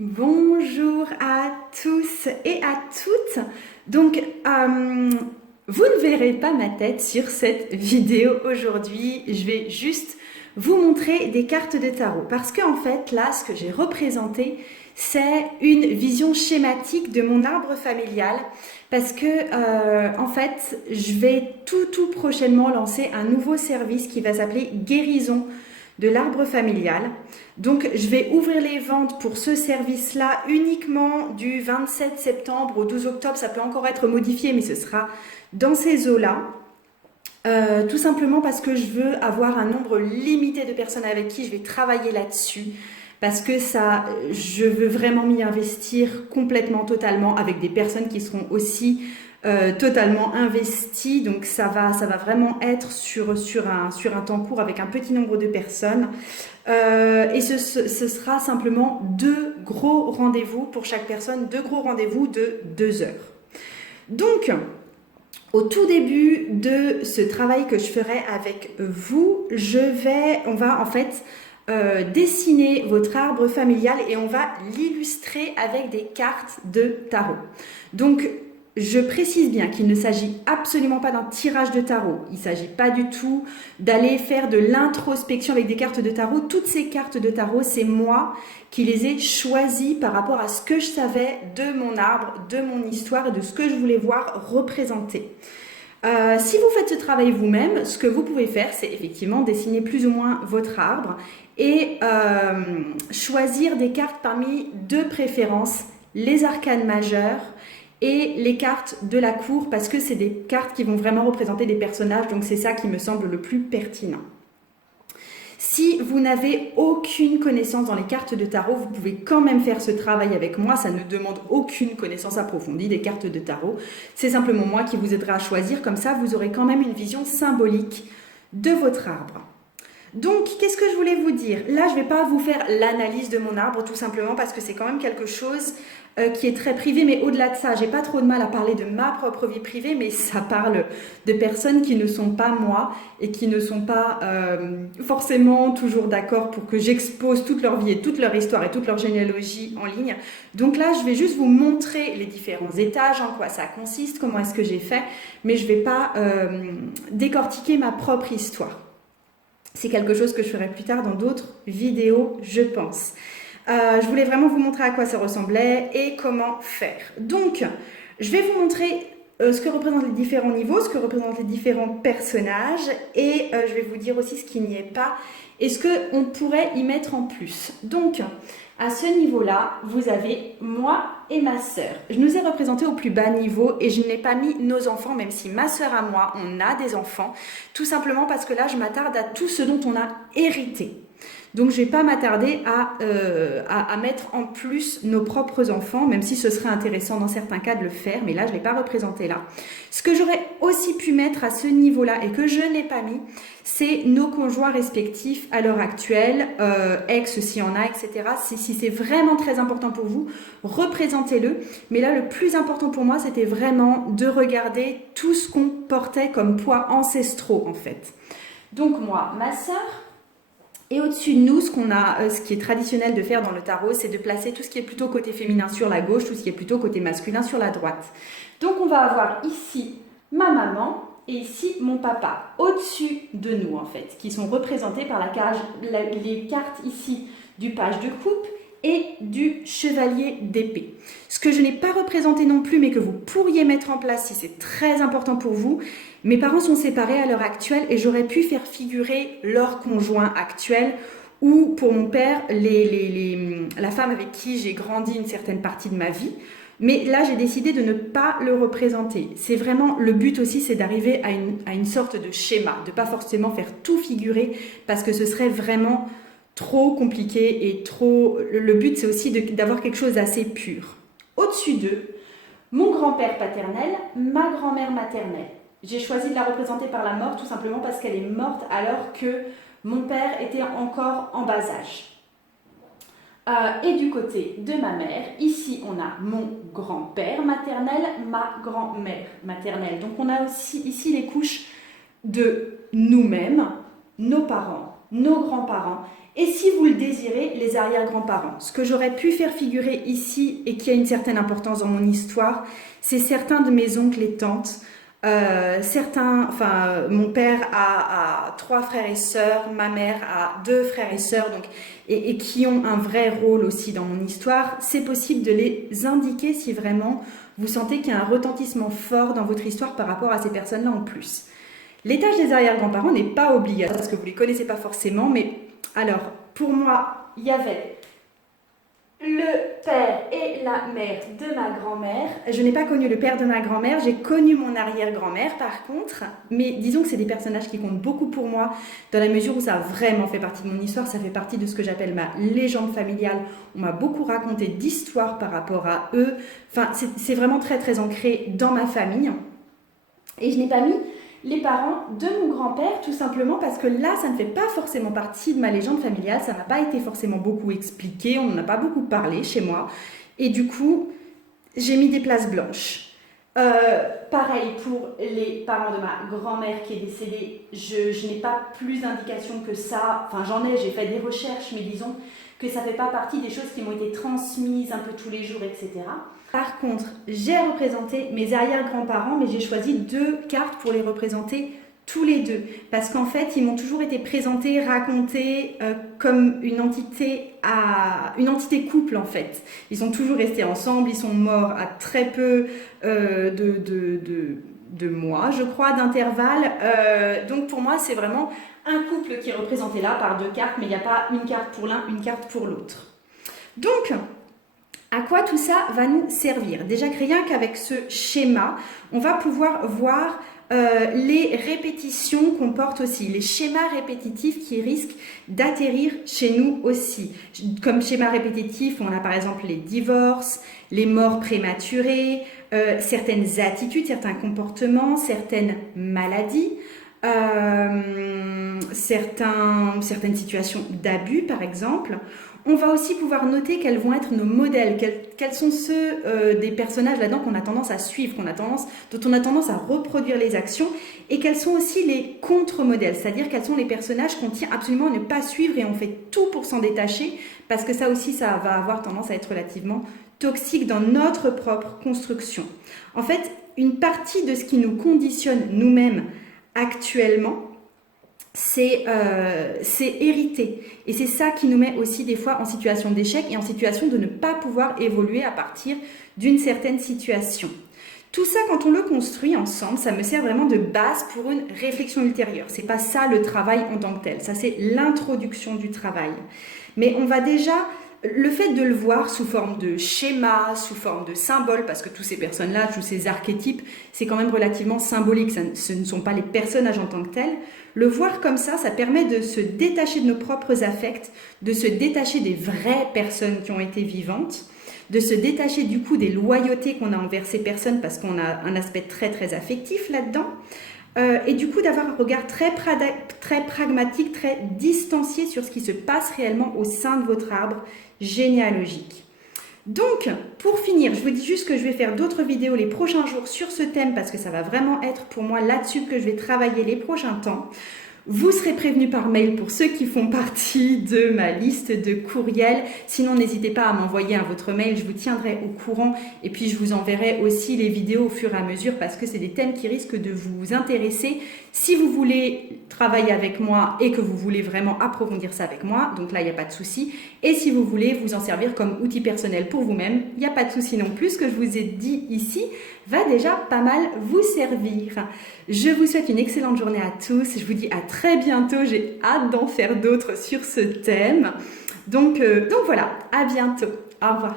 Bonjour à tous et à toutes. Donc, vous ne verrez pas ma tête sur cette vidéo aujourd'hui. Je vais juste vous montrer des cartes de tarot. Parce qu'en fait, là, ce que j'ai représenté, c'est une vision schématique de mon arbre familial. Parce que, en fait, je vais tout prochainement lancer un nouveau service qui va s'appeler Guérison de l'arbre familial. Donc, je vais ouvrir les ventes pour ce service-là uniquement du 27 septembre au 12 octobre. Ça peut encore être modifié, mais ce sera dans ces eaux-là. Tout simplement parce que je veux avoir un nombre limité de personnes avec qui je vais travailler là-dessus. Parce que ça, je veux vraiment m'y investir complètement, totalement, avec des personnes qui seront aussi totalement investies. Donc ça va vraiment être sur un temps court avec un petit nombre de personnes. Et ce sera simplement 2 gros rendez-vous pour chaque personne, 2 gros rendez-vous de 2 heures. Donc, au tout début de ce travail que je ferai avec vous, on va en fait dessiner votre arbre familial et on va l'illustrer avec des cartes de tarot. Donc, je précise bien qu'il ne s'agit absolument pas d'un tirage de tarot. Il ne s'agit pas du tout d'aller faire de l'introspection avec des cartes de tarot. Toutes ces cartes de tarot, c'est moi qui les ai choisies par rapport à ce que je savais de mon arbre, de mon histoire et de ce que je voulais voir représenter. Si vous faites ce travail vous-même, ce que vous pouvez faire, c'est effectivement dessiner plus ou moins votre arbre et choisir des cartes parmi 2 préférences, les arcanes majeures et les cartes de la cour, parce que c'est des cartes qui vont vraiment représenter des personnages, donc c'est ça qui me semble le plus pertinent. Si vous n'avez aucune connaissance dans les cartes de tarot, vous pouvez quand même faire ce travail avec moi. Ça ne demande aucune connaissance approfondie des cartes de tarot. C'est simplement moi qui vous aidera à choisir. Comme ça, vous aurez quand même une vision symbolique de votre arbre. Donc, qu'est-ce que je voulais vous dire? Là, je ne vais pas vous faire l'analyse de mon arbre, tout simplement parce que c'est quand même quelque chose qui est très privé, mais au-delà de ça, j'ai pas trop de mal à parler de ma propre vie privée, mais ça parle de personnes qui ne sont pas moi et qui ne sont pas forcément toujours d'accord pour que j'expose toute leur vie et toute leur histoire et toute leur généalogie en ligne. Donc là, je vais juste vous montrer les différents étages, en quoi ça consiste, comment est-ce que j'ai fait, mais je vais pas décortiquer ma propre histoire. C'est quelque chose que je ferai plus tard dans d'autres vidéos, je pense. Je voulais vraiment vous montrer à quoi ça ressemblait et comment faire. Donc, je vais vous montrer ce que représentent les différents niveaux, ce que représentent les différents personnages et je vais vous dire aussi ce qu'il n'y est pas et ce qu'on pourrait y mettre en plus. Donc, à ce niveau-là, vous avez moi et ma sœur. Je nous ai représentés au plus bas niveau et je n'ai pas mis nos enfants, même si ma sœur à moi, on a des enfants, tout simplement parce que là, je m'attarde à tout ce dont on a hérité. Donc, je ne vais pas m'attarder à mettre en plus nos propres enfants, même si ce serait intéressant dans certains cas de le faire, mais là, je ne l'ai pas représenté là. Ce que j'aurais aussi pu mettre à ce niveau-là et que je n'ai pas mis, c'est nos conjoints respectifs à l'heure actuelle, ex s'il y en a, etc. Si c'est vraiment très important pour vous, représentez-le. Mais là, le plus important pour moi, c'était vraiment de regarder tout ce qu'on portait comme poids ancestraux, en fait. Donc moi, ma sœur. Et au-dessus de nous, ce qui est traditionnel de faire dans le tarot, c'est de placer tout ce qui est plutôt côté féminin sur la gauche, tout ce qui est plutôt côté masculin sur la droite. Donc on va avoir ici ma maman et ici mon papa, au-dessus de nous en fait, qui sont représentés par les cartes ici du page de coupe et du chevalier d'épée. Ce que je n'ai pas représenté non plus, mais que vous pourriez mettre en place si c'est très important pour vous. Mes parents sont séparés à l'heure actuelle et j'aurais pu faire figurer leur conjoint actuel ou pour mon père, la femme avec qui j'ai grandi une certaine partie de ma vie. Mais là, j'ai décidé de ne pas le représenter. C'est vraiment, le but aussi, c'est d'arriver à une sorte de schéma, de ne pas forcément faire tout figurer parce que ce serait vraiment trop compliqué et trop... Le but, c'est aussi d'avoir quelque chose d'assez pur. Au-dessus d'eux, mon grand-père paternel, ma grand-mère maternelle. J'ai choisi de la représenter par la mort tout simplement parce qu'elle est morte alors que mon père était encore en bas âge. Et du côté de ma mère, ici on a mon grand-père maternel, ma grand-mère maternelle. Donc on a aussi ici les couches de nous-mêmes, nos parents, nos grands-parents Et si vous le désirez, les arrière-grands-parents. Ce que j'aurais pu faire figurer ici et qui a une certaine importance dans mon histoire, c'est certains de mes oncles et tantes. Mon père a 3 frères et sœurs, ma mère a 2 frères et sœurs, donc, et qui ont un vrai rôle aussi dans mon histoire. C'est possible de les indiquer si vraiment vous sentez qu'il y a un retentissement fort dans votre histoire par rapport à ces personnes-là en plus. L'étage des arrière-grands-parents n'est pas obligatoire parce que vous ne les connaissez pas forcément, mais alors, pour moi, il y avait le père et la mère de ma grand-mère. Je n'ai pas connu le père de ma grand-mère, j'ai connu mon arrière-grand-mère par contre, mais disons que c'est des personnages qui comptent beaucoup pour moi, dans la mesure où ça a vraiment fait partie de mon histoire, ça fait partie de ce que j'appelle ma légende familiale. On m'a beaucoup raconté d'histoires par rapport à eux, enfin c'est vraiment très très ancré dans ma famille. Et je n'ai pas mis les parents de mon grand-père, tout simplement parce que là, ça ne fait pas forcément partie de ma légende familiale, ça n'a pas été forcément beaucoup expliqué, on n'en a pas beaucoup parlé chez moi, et du coup, j'ai mis des places blanches. Pareil pour les parents de ma grand-mère qui est décédée, je n'ai pas plus d'indications que ça, enfin j'en ai, j'ai fait des recherches, mais disons que ça ne fait pas partie des choses qui m'ont été transmises un peu tous les jours, etc. Par contre, j'ai représenté mes arrière-grands-parents, mais j'ai choisi 2 cartes pour les représenter tous les 2. Parce qu'en fait, ils m'ont toujours été présentés, racontés comme une entité couple en fait. Ils sont toujours restés ensemble, ils sont morts à très peu de mois, je crois, d'intervalle. Donc pour moi, c'est vraiment un couple qui est représenté là par 2 cartes, mais il n'y a pas une carte pour l'un, une carte pour l'autre. Donc, à quoi tout ça va nous servir? Déjà que rien qu'avec ce schéma, on va pouvoir voir les répétitions qu'on porte aussi, les schémas répétitifs qui risquent d'atterrir chez nous aussi. Comme schéma répétitif, on a par exemple les divorces, les morts prématurées, certaines attitudes, certains comportements, certaines maladies, certaines situations d'abus par exemple. On va aussi pouvoir noter quels vont être nos modèles, quels sont ceux des personnages là-dedans qu'on a tendance à suivre, dont on a tendance à reproduire les actions, et quels sont aussi les contre-modèles, c'est-à-dire quels sont les personnages qu'on tient absolument à ne pas suivre et on fait tout pour s'en détacher, parce que ça aussi, ça va avoir tendance à être relativement toxique dans notre propre construction. En fait, une partie de ce qui nous conditionne nous-mêmes actuellement, c'est hérité. Et c'est ça qui nous met aussi des fois en situation d'échec et en situation de ne pas pouvoir évoluer à partir d'une certaine situation. Tout ça, quand on le construit ensemble, ça me sert vraiment de base pour une réflexion ultérieure. C'est pas ça le travail en tant que tel, ça c'est l'introduction du travail. Mais on va déjà... Le fait de le voir sous forme de schéma, sous forme de symbole, parce que tous ces personnes-là, tous ces archétypes, c'est quand même relativement symbolique, ce ne sont pas les personnages en tant que tels. Le voir comme ça permet de se détacher de nos propres affects, de se détacher des vraies personnes qui ont été vivantes, de se détacher du coup des loyautés qu'on a envers ces personnes, parce qu'on a un aspect très très affectif là-dedans. Et du coup d'avoir un regard très pragmatique, très distancié sur ce qui se passe réellement au sein de votre arbre généalogique. Donc, pour finir, je vous dis juste que je vais faire d'autres vidéos les prochains jours sur ce thème parce que ça va vraiment être pour moi là-dessus que je vais travailler les prochains temps. Vous serez prévenus par mail pour ceux qui font partie de ma liste de courriels. Sinon, n'hésitez pas à m'envoyer un votre mail, je vous tiendrai au courant. Et puis, je vous enverrai aussi les vidéos au fur et à mesure parce que c'est des thèmes qui risquent de vous intéresser. Si vous voulez travailler avec moi et que vous voulez vraiment approfondir ça avec moi, donc là, il n'y a pas de souci. Et si vous voulez vous en servir comme outil personnel pour vous-même, il n'y a pas de souci non plus. Ce que je vous ai dit ici va déjà pas mal vous servir. Je vous souhaite une excellente journée à tous. Je vous dis à très bientôt. J'ai hâte d'en faire d'autres sur ce thème. Donc voilà, à bientôt. Au revoir.